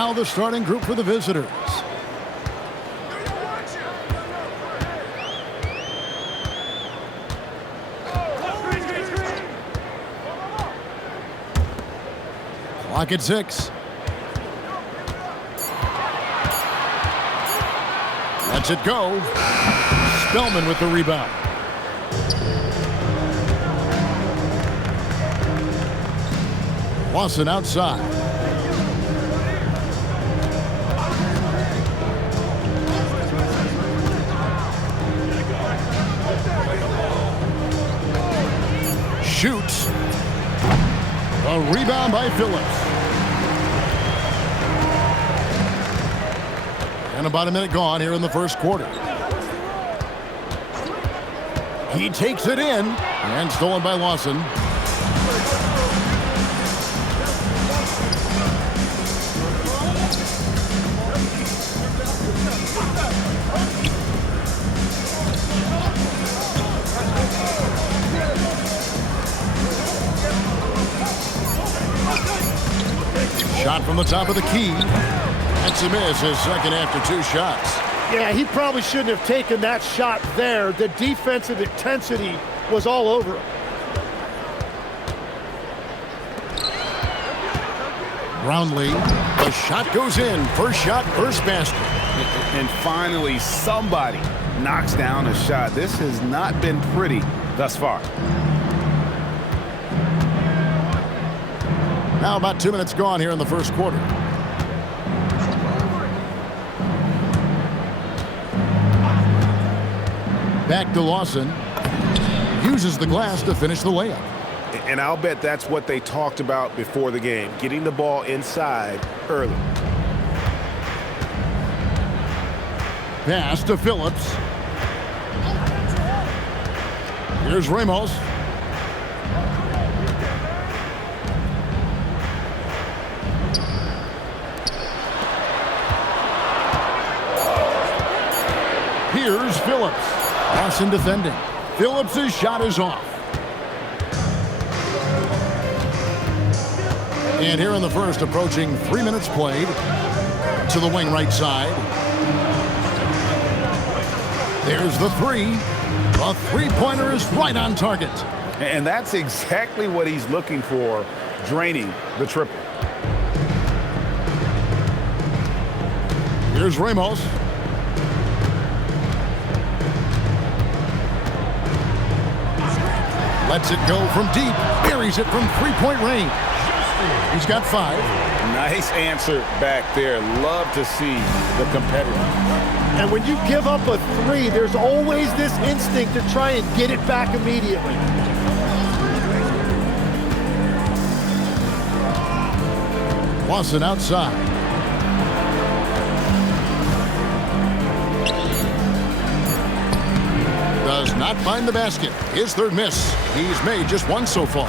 Now the starting group for the visitors. Clock at 6. Lets it go. Spellman with the rebound. Lawson outside. Shoots. A rebound by Phillips. And about a minute gone here in the first quarter. He takes it in. And stolen by Lawson. Shot from the top of the key. That's a miss, his second after 2 shots. Yeah, he probably shouldn't have taken that shot there. The defensive intensity was all over him. Brownlee, the shot goes in. First shot, first basket. And finally, somebody knocks down a shot. This has not been pretty thus far. Now about 2 minutes gone here in the first quarter. Back to Lawson. Uses the glass to finish the layup. And I'll bet that's what they talked about before the game, getting the ball inside early. Pass to Phillips. Here's Ramos. Here's Phillips. Lawson defending. Phillips' shot is off. And here in the first, approaching 3 minutes played. To the wing right side. There's the three. The three-pointer is right on target. And that's exactly what he's looking for, draining the triple. Here's Ramos. Lets it go from deep. Buries it from three-point range. He's got 5. Nice answer back there. Love to see the competitor. And when you give up a 3, there's always this instinct to try and get it back immediately. Lawson outside. Does not find the basket. His third miss. He's made just 1 so far.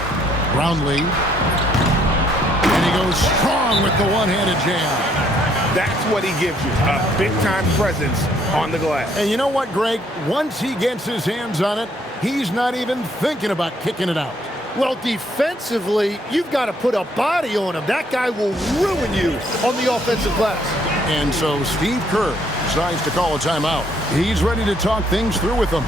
Brownlee. And he goes strong with the one-handed jam. That's what he gives you, a big-time presence on the glass. And you know what, Greg? Once he gets his hands on it, he's not even thinking about kicking it out. Well, defensively, you've got to put a body on him. That guy will ruin you on the offensive glass. And so Steve Kerr decides to call a timeout. He's ready to talk things through with them.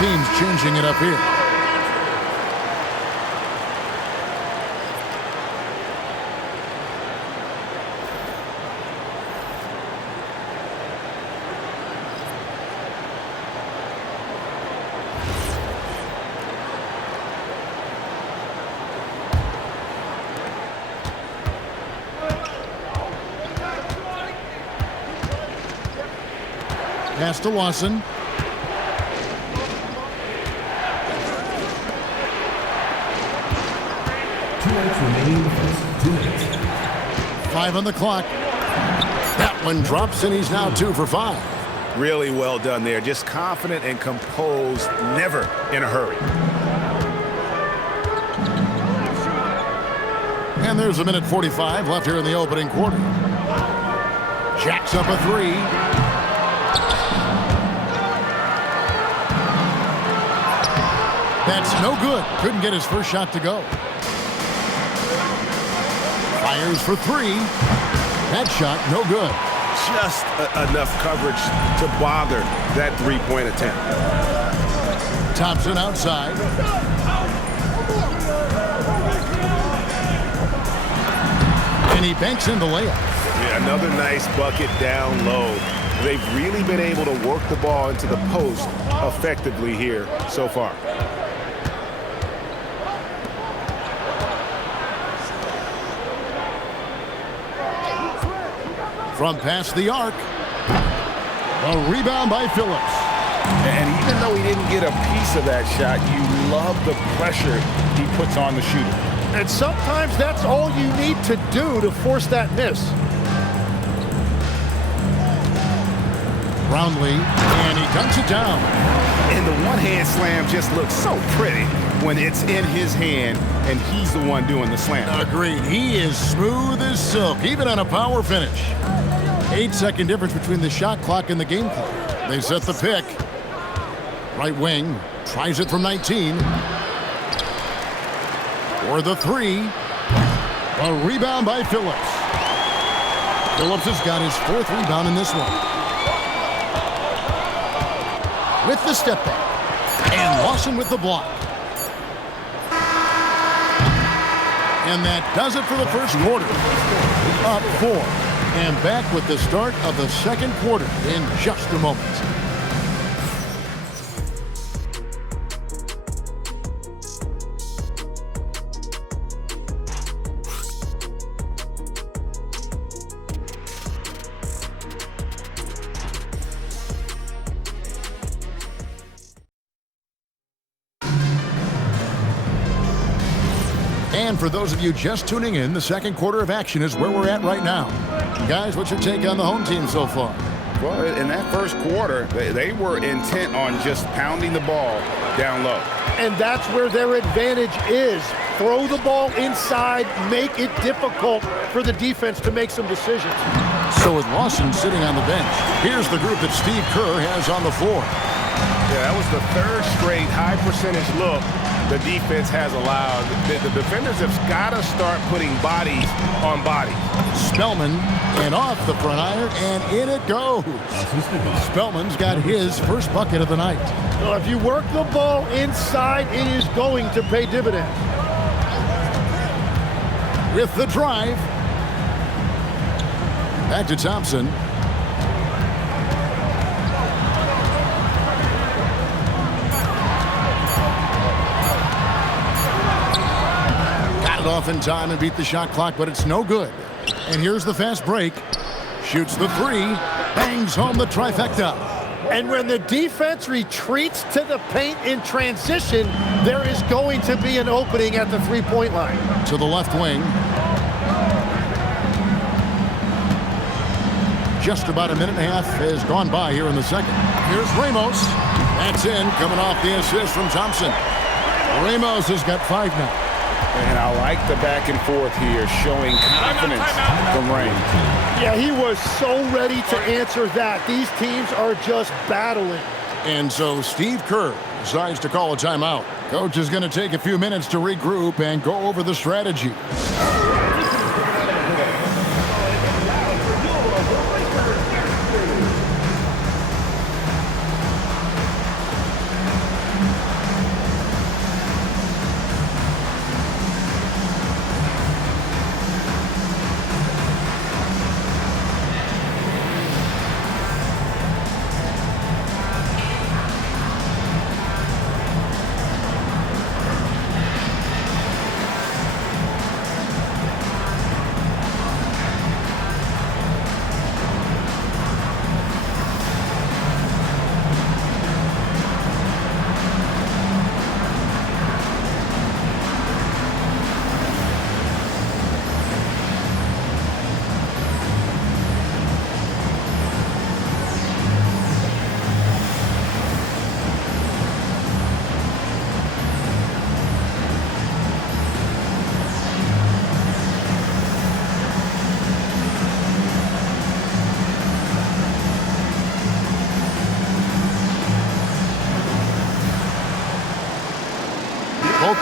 Teams changing it up here. Pass to Lawson. Remaining defense, 2 minutes. 5 on the clock. That one drops, and he's now 2 for 5. Really well done there. Just confident and composed, never in a hurry. And there's a minute 45 left here in the opening quarter. Jacks up a 3. That's no good. Couldn't get his first shot to go. Fires for 3. That shot, no good. Just enough coverage to bother that three-point attempt. Thompson outside. And he banks in the layup. Yeah, another nice bucket down low. They've really been able to work the ball into the post effectively here so far. From past the arc. A rebound by Phillips. And even though he didn't get a piece of that shot, you love the pressure he puts on the shooter. And sometimes that's all you need to do to force that miss. Brownlee, and he dunks it down. And the one-hand slam just looks so pretty when it's in his hand and he's the one doing the slam. Agreed. He is smooth as silk, even on a power finish. 8-second difference between the shot clock and the game clock. They set the pick. Right wing tries it from 19. For the 3. A rebound by Phillips. Phillips has got his 4th rebound in this one. With the step back. And Lawson with the block. And that does it for the first quarter. Up 4. And back with the start of the second quarter in just a moment. And for those of you just tuning in, the second quarter of action is where we're at right now. Guys, what's your take on the home team so far? Well, in that first quarter, they were intent on just pounding the ball down low. And that's where their advantage is. Throw the ball inside, make it difficult for the defense to make some decisions. So with Lawson sitting on the bench, here's the group that Steve Kerr has on the floor. Yeah, that was the 3rd straight high percentage look the defense has allowed. The defenders have got to start putting bodies on bodies. Spellman, and off the front iron, and in it goes. Spellman's got his first bucket of the night. Well, if you work the ball inside, it is going to pay dividends. With the drive. Back to Thompson. Off in time and beat the shot clock, but it's no good. And here's the fast break. Shoots the 3, bangs home the trifecta. And when the defense retreats to the paint in transition, there is going to be an opening at the three-point line. To the left wing. Just about a minute and a half has gone by here in the second. Here's Ramos. That's in, coming off the assist from Thompson. Ramos has got 5 now. And I like the back and forth here, showing confidence from range. Yeah, he was so ready to answer that. These teams are just battling. And so Steve Kerr decides to call a timeout. Coach is going to take a few minutes to regroup and go over the strategy.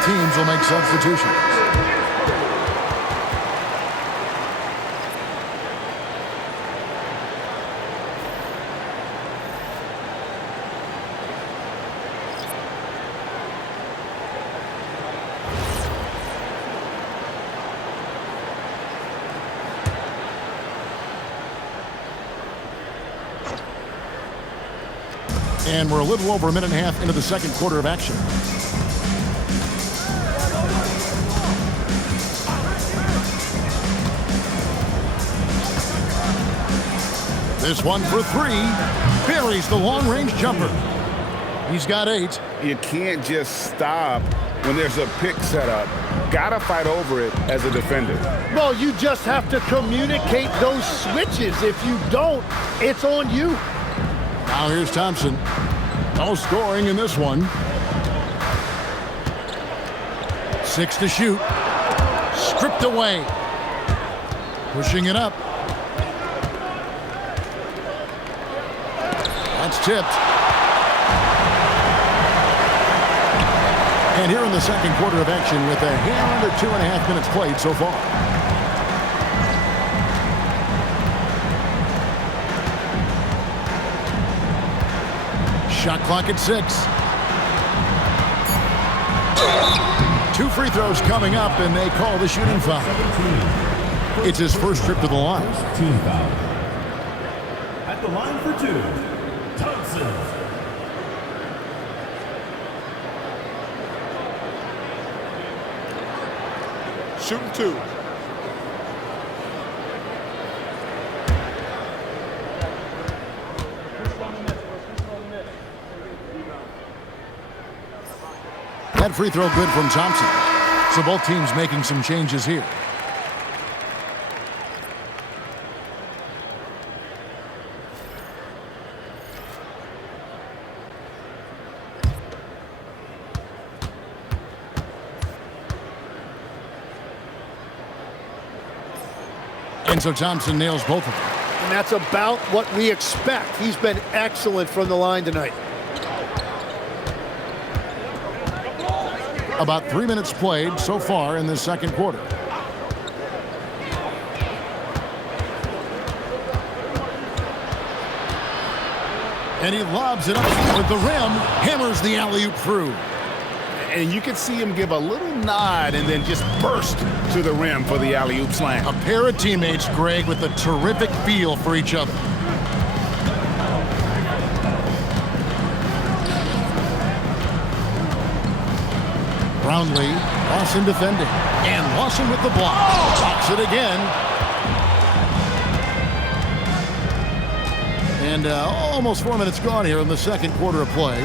Both teams will make substitutions. And we're a little over a minute and a half into the second quarter of action. This one for three. Buries the long-range jumper. He's got 8. You can't just stop when there's a pick set up. Gotta fight over it as a defender. Well, you just have to communicate those switches. If you don't, it's on you. Now here's Thompson. No scoring in this one. 6 to shoot. Stripped away. Pushing it up. That's tipped. And here in the second quarter of action with a hair under 2.5 minutes played so far. Shot clock at 6. 2 free throws coming up, and they call the shooting foul. It's his first trip to the line. Team foul. At the line for 2, Thompson. Shooting 2. That free throw good from Thompson. So both teams making some changes here. And so Thompson nails both of them. And that's about what we expect. He's been excellent from the line tonight. About 3 minutes played so far in this second quarter. And he lobs it up with the rim, hammers the alley-oop through. And you can see him give a little nod and then just burst to the rim for the alley-oop slam. A pair of teammates, Greg, with a terrific feel for each other. Brownlee, Lawson defending. And Lawson with the block. Blocks it again. And almost 4 minutes gone here in the second quarter of play.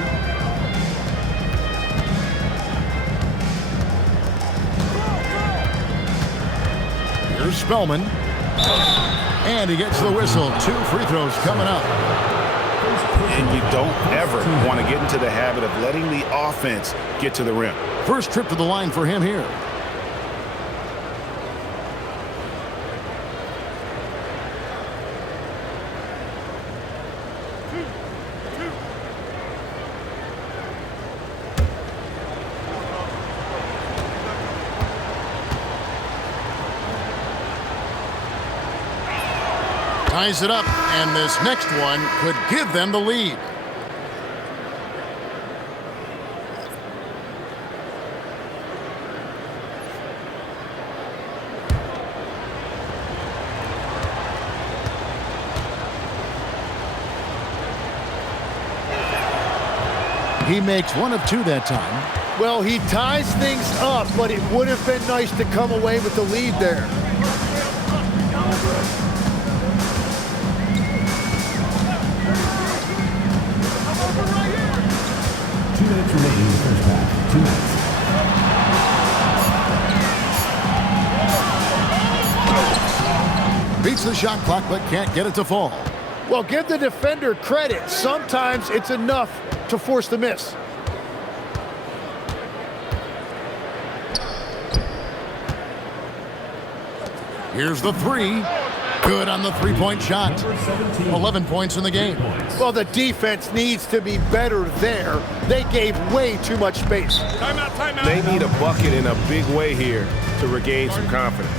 Here's Spellman. And he gets the whistle. 2 free throws coming up. And you don't ever want to get into the habit of letting the offense get to the rim. First trip to the line for him here. Ties it up, and this next one could give them the lead. He makes 1 of 2 that time. Well, he ties things up, but it would have been nice to come away with the lead there. Remaining in the first half. 2 minutes. Beats the shot clock, but can't get it to fall. Well, give the defender credit. Sometimes it's enough to force the miss. Here's the 3. Good on the three-point shot. 11 points in the game. Well, the defense needs to be better there. They gave way too much space. Timeout, timeout. They need a bucket in a big way here to regain some confidence.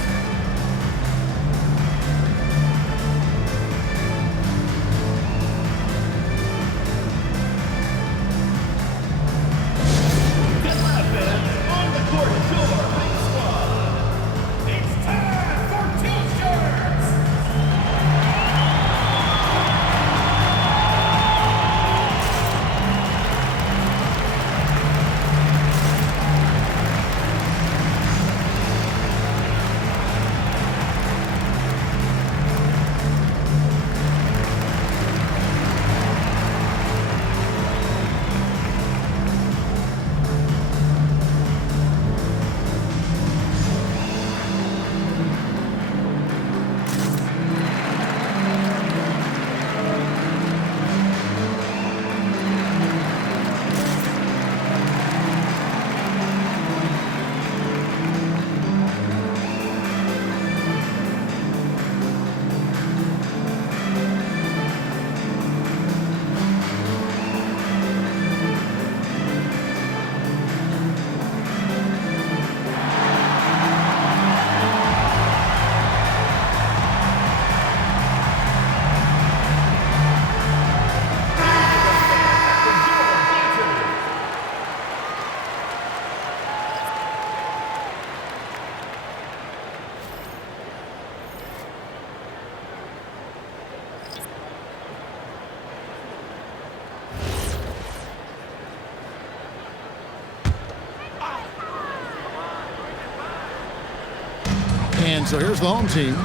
And so here's the home team.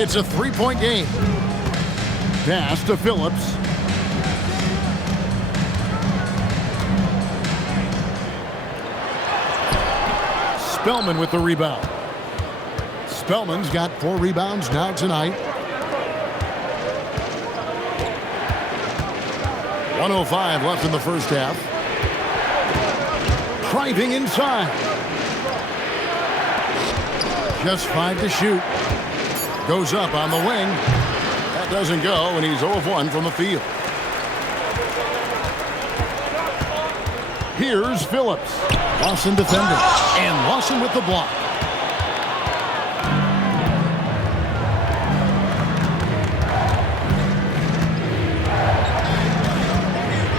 It's a three-point game. Pass to Phillips. Spellman with the rebound. Spellman's got 4 rebounds now tonight. 1:05 left in the first half. Driving inside. Just 5 to shoot. Goes up on the wing. That doesn't go, and he's 0 of 1 from the field. Here's Phillips. Lawson defending. And Lawson with the block.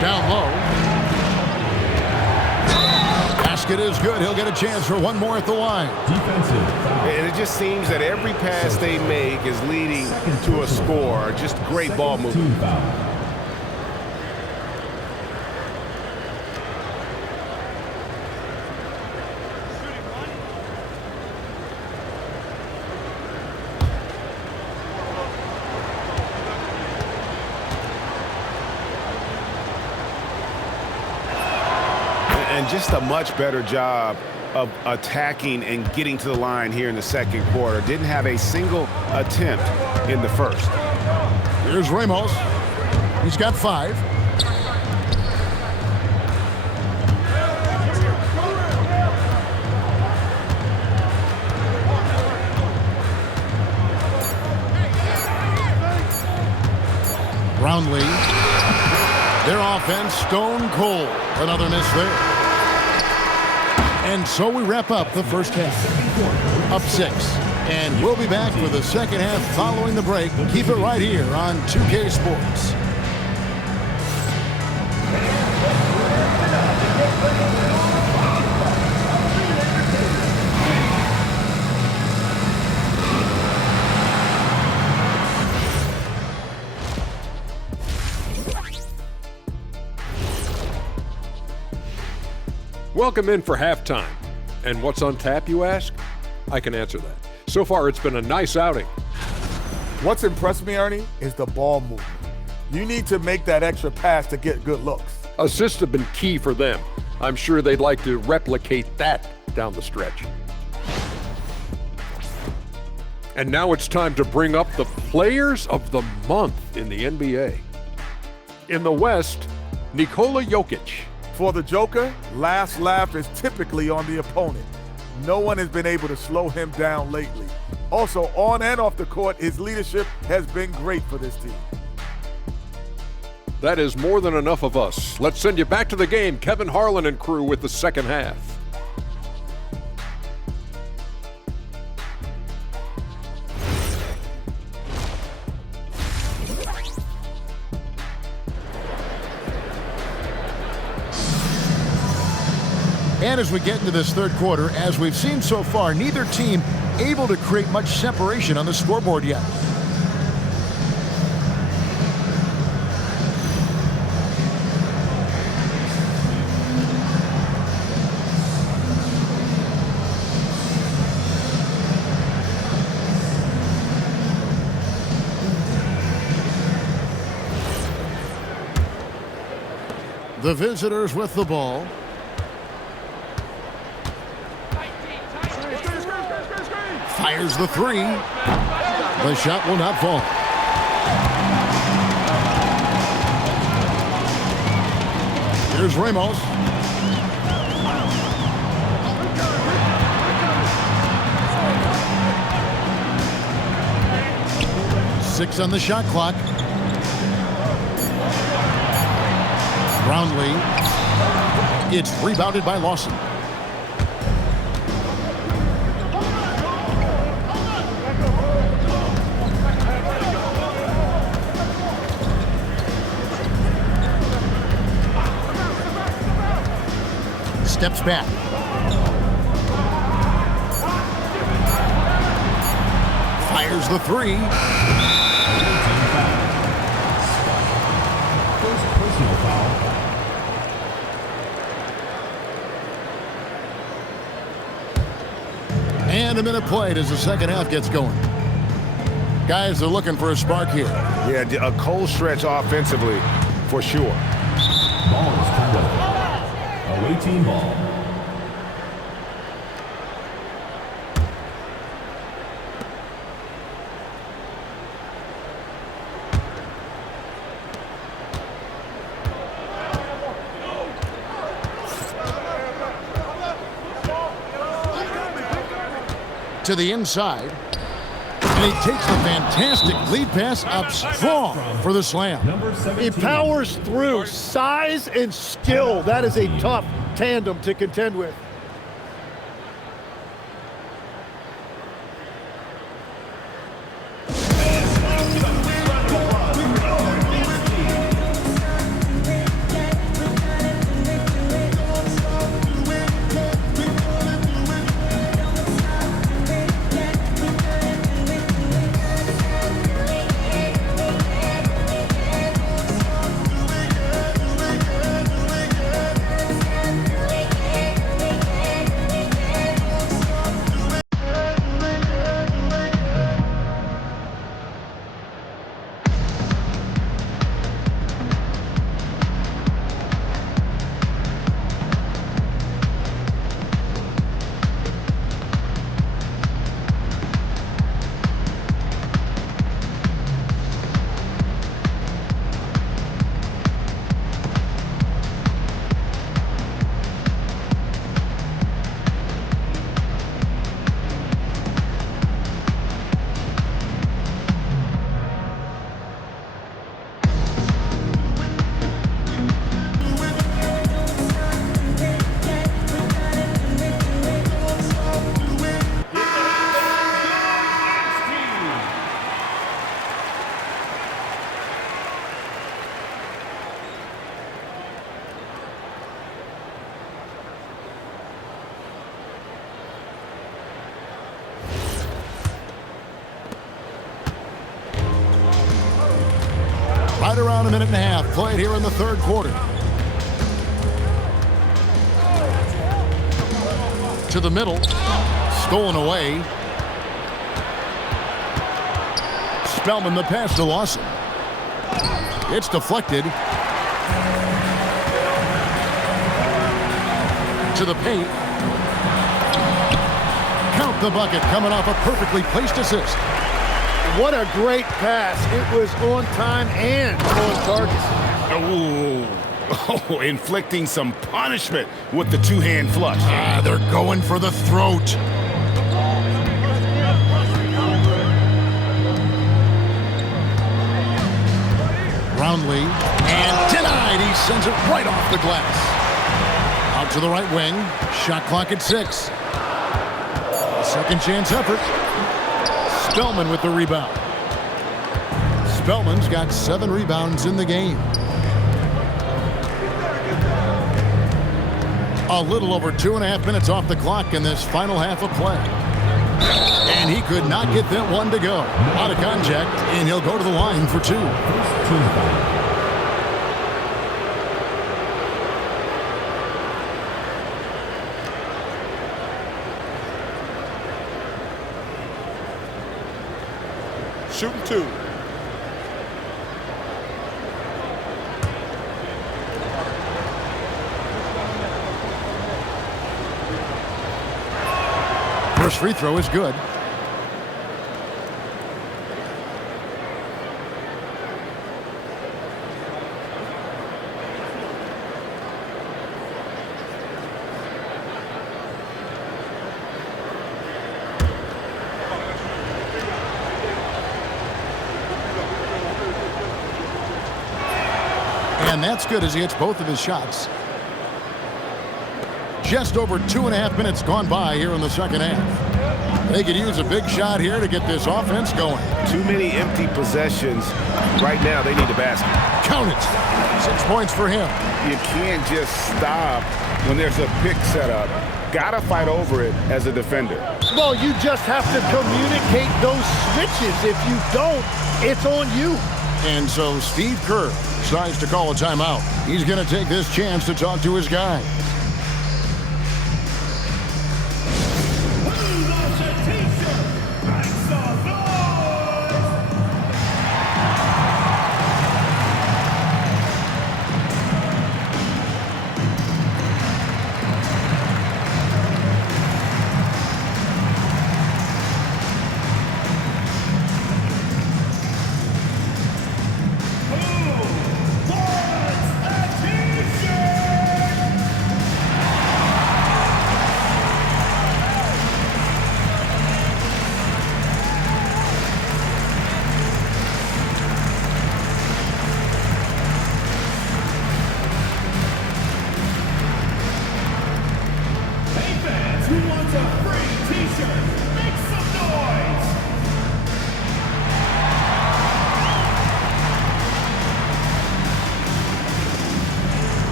Down low. Basket is good. He'll get a chance for one more at the line. Defensive foul. And it just seems that every pass they make is leading to a score. Just great ball movement. Team foul. And just a much better job of attacking and getting to the line here in the second quarter. Didn't have a single attempt in the first. Here's Ramos. He's got 5. Brownlee. Their offense stone cold. Another miss there. And so we wrap up the first half. Up 6. And we'll be back for the second half following the break. Keep it right here on 2K Sports. Welcome in for halftime. And what's on tap, you ask? I can answer that. So far, it's been a nice outing. What's impressed me, Ernie, is the ball movement. You need to make that extra pass to get good looks. Assists have been key for them. I'm sure they'd like to replicate that down the stretch. And now it's time to bring up the Players of the Month in the NBA. In the West, Nikola Jokic. For the Joker, last laugh is typically on the opponent. No one has been able to slow him down lately. Also, on and off the court, his leadership has been great for this team. That is more than enough of us. Let's send you back to the game. Kevin Harlan and crew with the second half. And as we get into this third quarter, as we've seen so far, neither team able to create much separation on the scoreboard yet. The visitors with the ball. Fires the three. The shot will not fall. Here's Ramos. Six on the shot clock. Brownlee. It's rebounded by Lawson. Steps back. Fires the three. First personal foul. And a minute played as the second half gets going. Guys are looking for a spark here. Yeah, a cold stretch offensively for sure. Ball is turned over. Away team ball. To the inside. And he takes the fantastic lead pass up strong for the slam. Number 17. He powers through. Size and skill. That is a tough tandem to contend with. Right around a minute and a half played here in the third quarter. To the middle. Stolen away. Spellman the pass to Lawson. It's deflected. To the paint. Count the bucket coming off a perfectly placed assist. What a great pass. It was on time and on target. Oh, inflicting some punishment with the two-hand flush. They're going for the throat. Brownlee, and denied. He sends it right off the glass. Out to the right wing. Shot clock at 6. Second chance effort. Spellman with the rebound. Spellman's got 7 rebounds in the game. A little over 2.5 minutes off the clock in this final half of play. And he could not get that one to go. Out of contact, and he'll go to the line for 2. Shooting 2. First free throw is good. And that's good as he hits both of his shots. Just over 2.5 minutes gone by here in the second half. They could use a big shot here to get this offense going. Too many empty possessions. Right now, they need a basket. Count it. 6 points for him. You can't just stop when there's a pick set up. Gotta fight over it as a defender. Well, you just have to communicate those switches. If you don't, it's on you. And so Steve Kerr decides to call a timeout. He's going to take this chance to talk to his guy.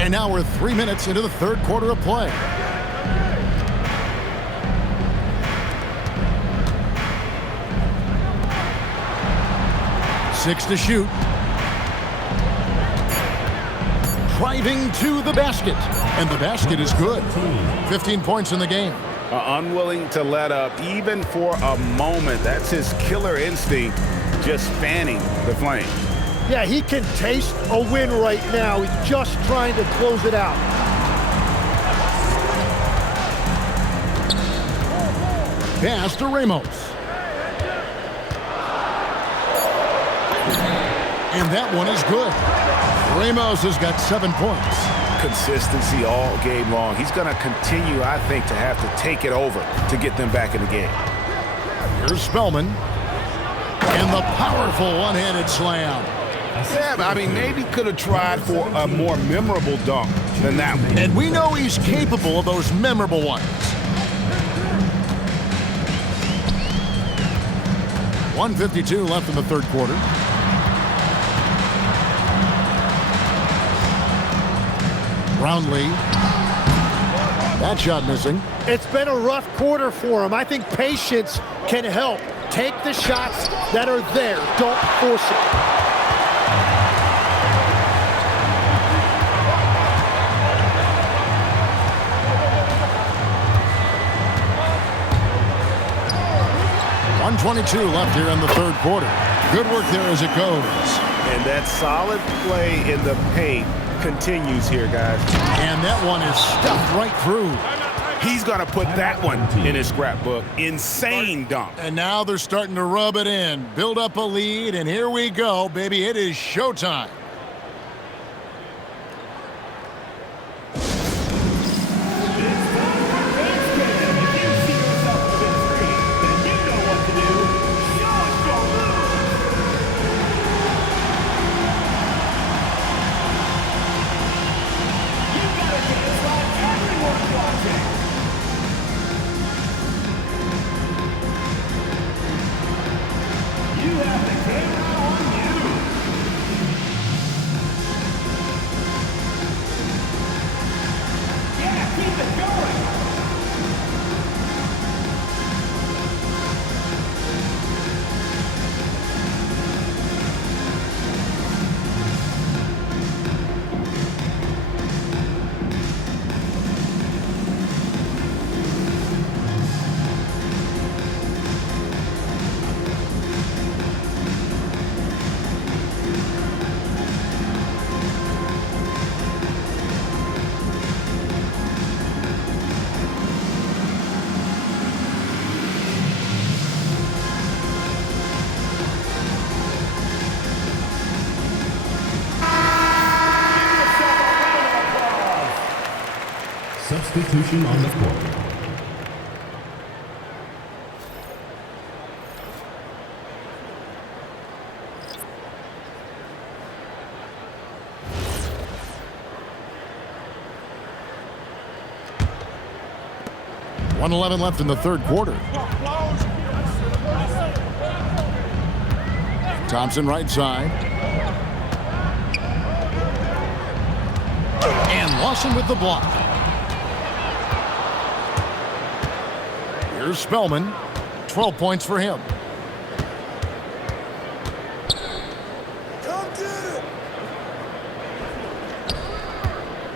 And now we're 3 minutes into the third quarter of play. Six to shoot. Driving to the basket. And the basket is good. 15 points in the game. Unwilling to let up even for a moment. That's his killer instinct, just fanning the flame. Yeah, he can taste a win right now. He's just trying to close it out. Pass to Ramos. And that one is good. Ramos has got 7 points. Consistency all game long. He's going to continue, I think, to have to take it over to get them back in the game. Here's Spellman. And the powerful one-handed slam. Yeah, I mean, maybe could have tried for a more memorable dunk than that one. And we know he's capable of those memorable ones. 1:52 left in the third quarter. Brownlee. That shot missing. It's been a rough quarter for him. I think patience can help. Take the shots that are there. Don't force it. 1:22 left here in the third quarter. Good work there as it goes. And that solid play in the paint continues here, guys. And that one is stuffed right through. He's going to put that one in his scrapbook. Insane dunk. And now they're starting to rub it in. Build up a lead, and here we go, baby. It is showtime. Substitution on the court. .111 left in the third quarter. Thompson right side. And Lawson with the block. Here's Spellman. 12 points for him.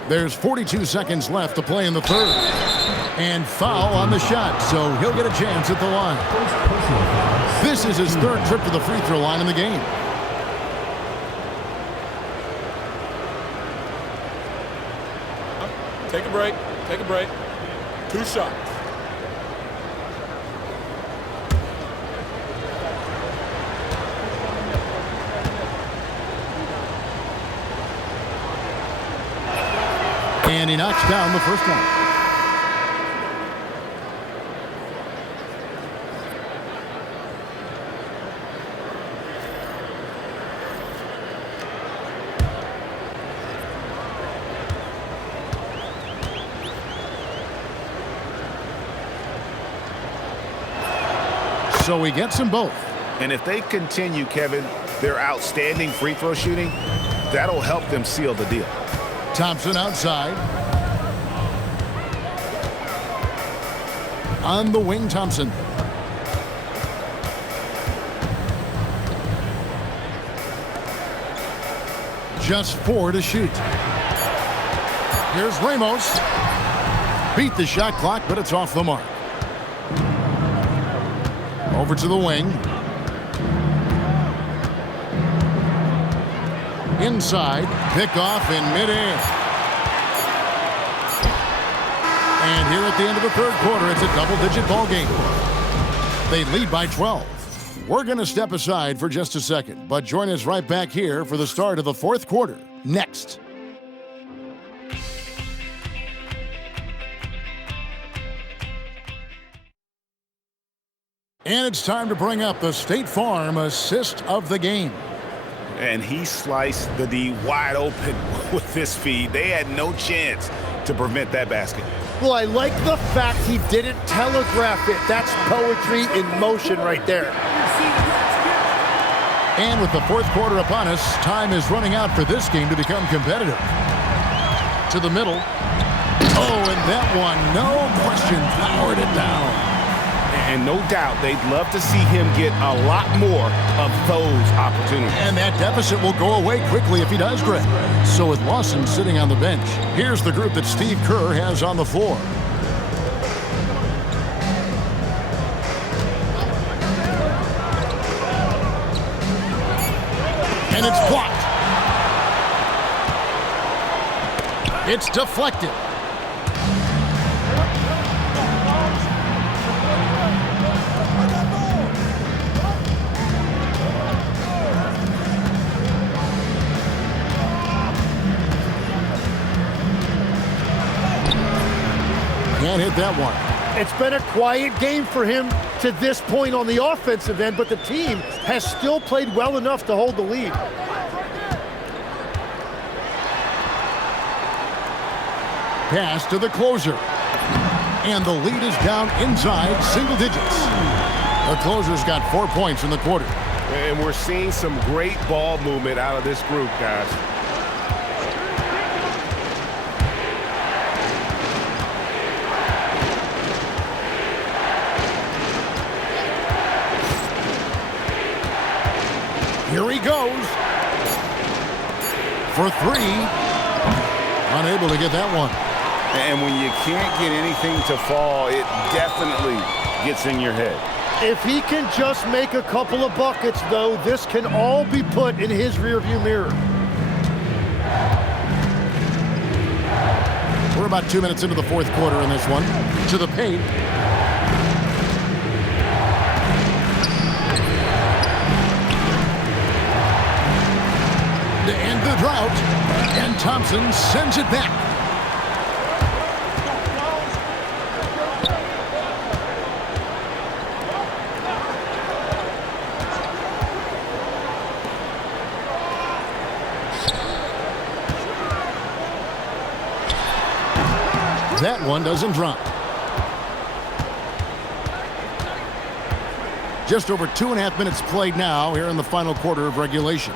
There's 42 seconds left to play in the third. And foul on the shot, so he'll get a chance at the line. This is his third trip to the free throw line in the game. Take a break. Take a break. 2 shots. And he knocks down the first one. So he gets them both. And if they continue, Kevin, their outstanding free throw shooting, that'll help them seal the deal. Thompson outside. On the wing, Thompson. Just 4 to shoot. Here's Ramos. Beat the shot clock, but it's off the mark. Over to the wing. Inside, pick off in midair. And here at the end of the third quarter, it's a double-digit ball game. They lead by 12. We're going to step aside for just a second, but join us right back here for the start of the fourth quarter next. And it's time to bring up the State Farm assist of the game. And he sliced the D wide open with this feed. They had no chance to prevent that basket. Well, I like the fact he didn't telegraph it. That's poetry in motion right there. And with the fourth quarter upon us, time is running out for this game to become competitive. To the middle. Oh, and that one, no question, powered it down. And no doubt they'd love to see him get a lot more of those opportunities. And that deficit will go away quickly if he does, Greg. So with Lawson sitting on the bench, here's the group that Steve Kerr has on the floor. It's deflected. Can't hit that one. It's been a quiet game for him to this point on the offensive end, but the team has still played well enough to hold the lead. Pass to the closer. And the lead is down inside single digits. The closer's got 4 points in the quarter. And we're seeing some great ball movement out of this group, guys. Here he goes. For three. Unable to get that one. And when you can't get anything to fall, it definitely gets in your head. If he can just make a couple of buckets, though, this can all be put in his rearview mirror. We're about 2 minutes into the fourth quarter in this one. To the paint. To end the drought. And Thompson sends it back. That one doesn't drop. Just over 2.5 minutes played now here in the final quarter of regulation.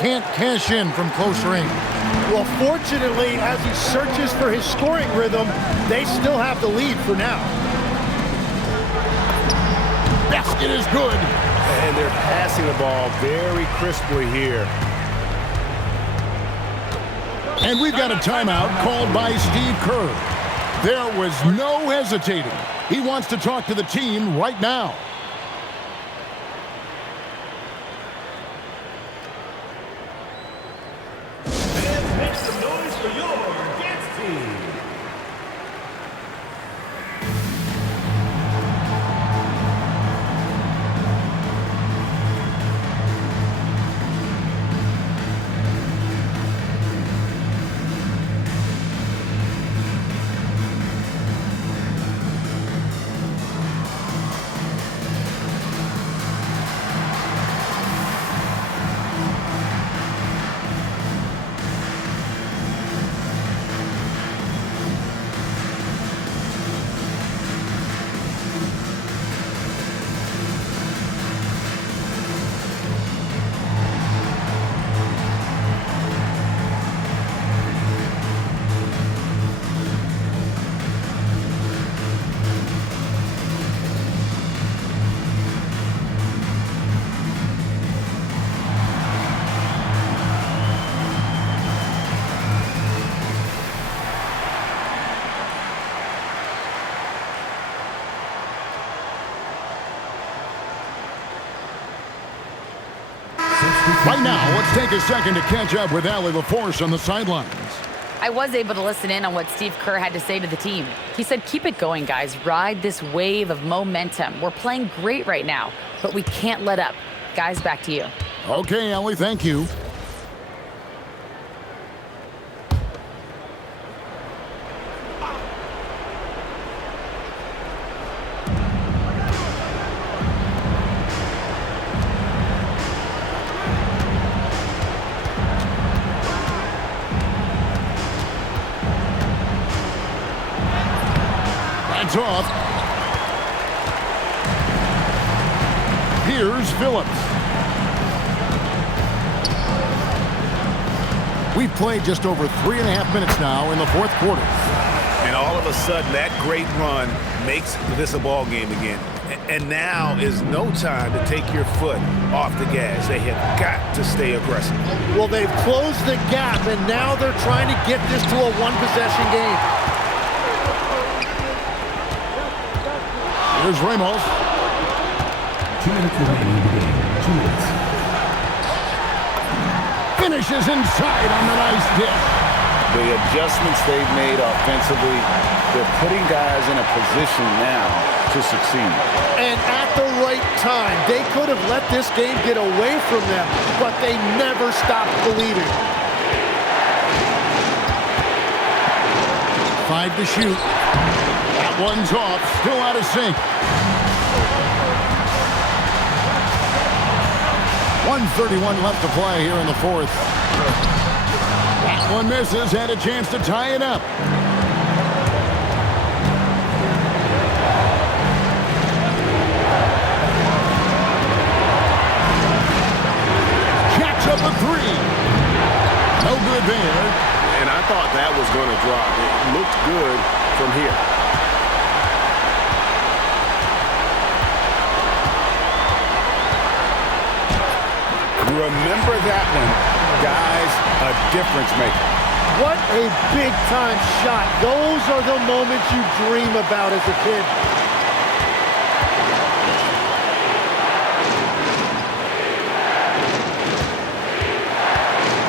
Can't cash in from close range. Well, fortunately, as he searches for his scoring rhythm, they still have the lead for now. Basket is good. And they're passing the ball very crisply here. And we've got a timeout called by Steve Kerr. There was no hesitating. He wants to talk to the team right now. And make some noise for your dance team. Right now, let's take a second to catch up with Allie LaForce on the sidelines. I was able to listen in on what Steve Kerr had to say to the team. He said, keep it going, guys. Ride this wave of momentum. We're playing great right now, but we can't let up. Guys, back to you. Okay, Allie, thank you. That's off. Here's Phillips. We've played just over 3.5 minutes now in the fourth quarter. And all of a sudden, that great run makes this a ball game again. And now is no time to take your foot off the gas. They have got to stay aggressive. Well, they've closed the gap, and now they're trying to get this to a one-possession game. Here's Ramos. 2 minutes remaining in the game. 2 minutes. Finishes inside on the nice dish. The adjustments they've made offensively, they're putting guys in a position now to succeed. And at the right time, they could have let this game get away from them, but they never stopped believing. 5 to shoot. That one's off, still out of sync. 1:31 left to play here in the fourth. That one misses, had a chance to tie it up. Jacks up a 3. No good there. And I thought that was going to drop. It looked good from here. Remember that one, guys, a difference maker. What a big-time shot. Those are the moments you dream about as a kid.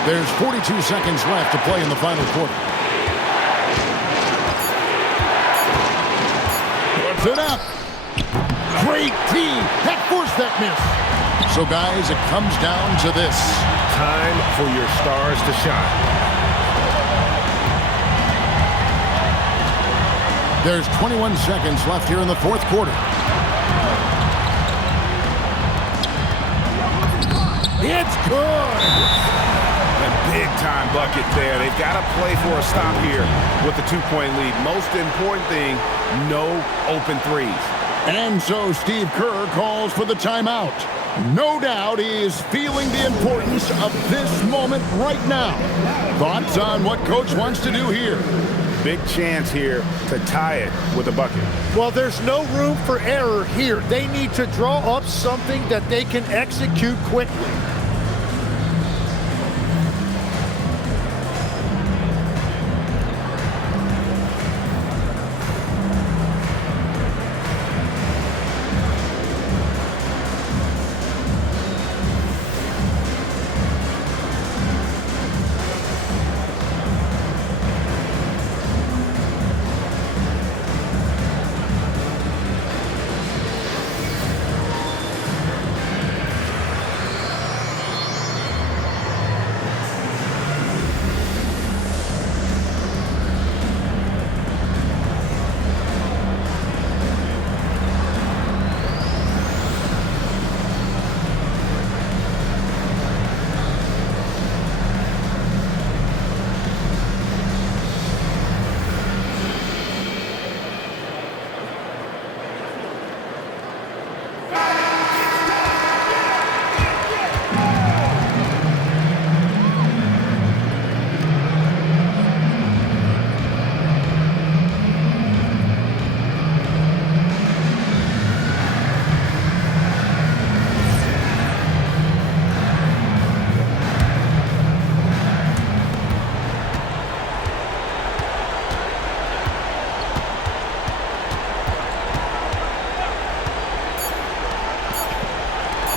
There's 42 seconds left to play in the final quarter. Puts it up. Great team. That forced that miss. So, guys, it comes down to this. Time for your stars to shine. There's 21 seconds left here in the fourth quarter. It's good. A big-time bucket there. They've got to play for a stop here with the 2-point lead. Most important thing, no open threes. And so Steve Kerr calls for the timeout. No doubt he is feeling the importance of this moment right now. Thoughts on what Coach wants to do here? Big chance here to tie it with a bucket. Well, there's no room for error here. They need to draw up something that they can execute quickly.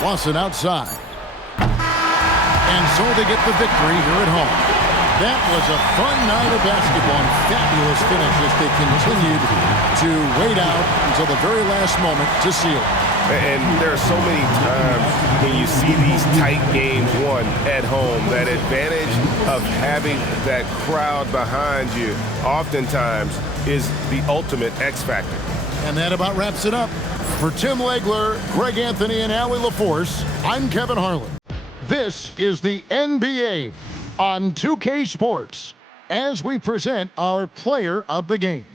Lawson outside. And so they get the victory here at home. That was a fun night of basketball and fabulous finish as they continued to wait out until the very last moment to seal it. And there are so many times when you see these tight games won at home, that advantage of having that crowd behind you oftentimes is the ultimate X factor. And that about wraps it up. For Tim Legler, Greg Anthony, and Allie LaForce, I'm Kevin Harlan. This is the NBA on 2K Sports as we present our player of the game.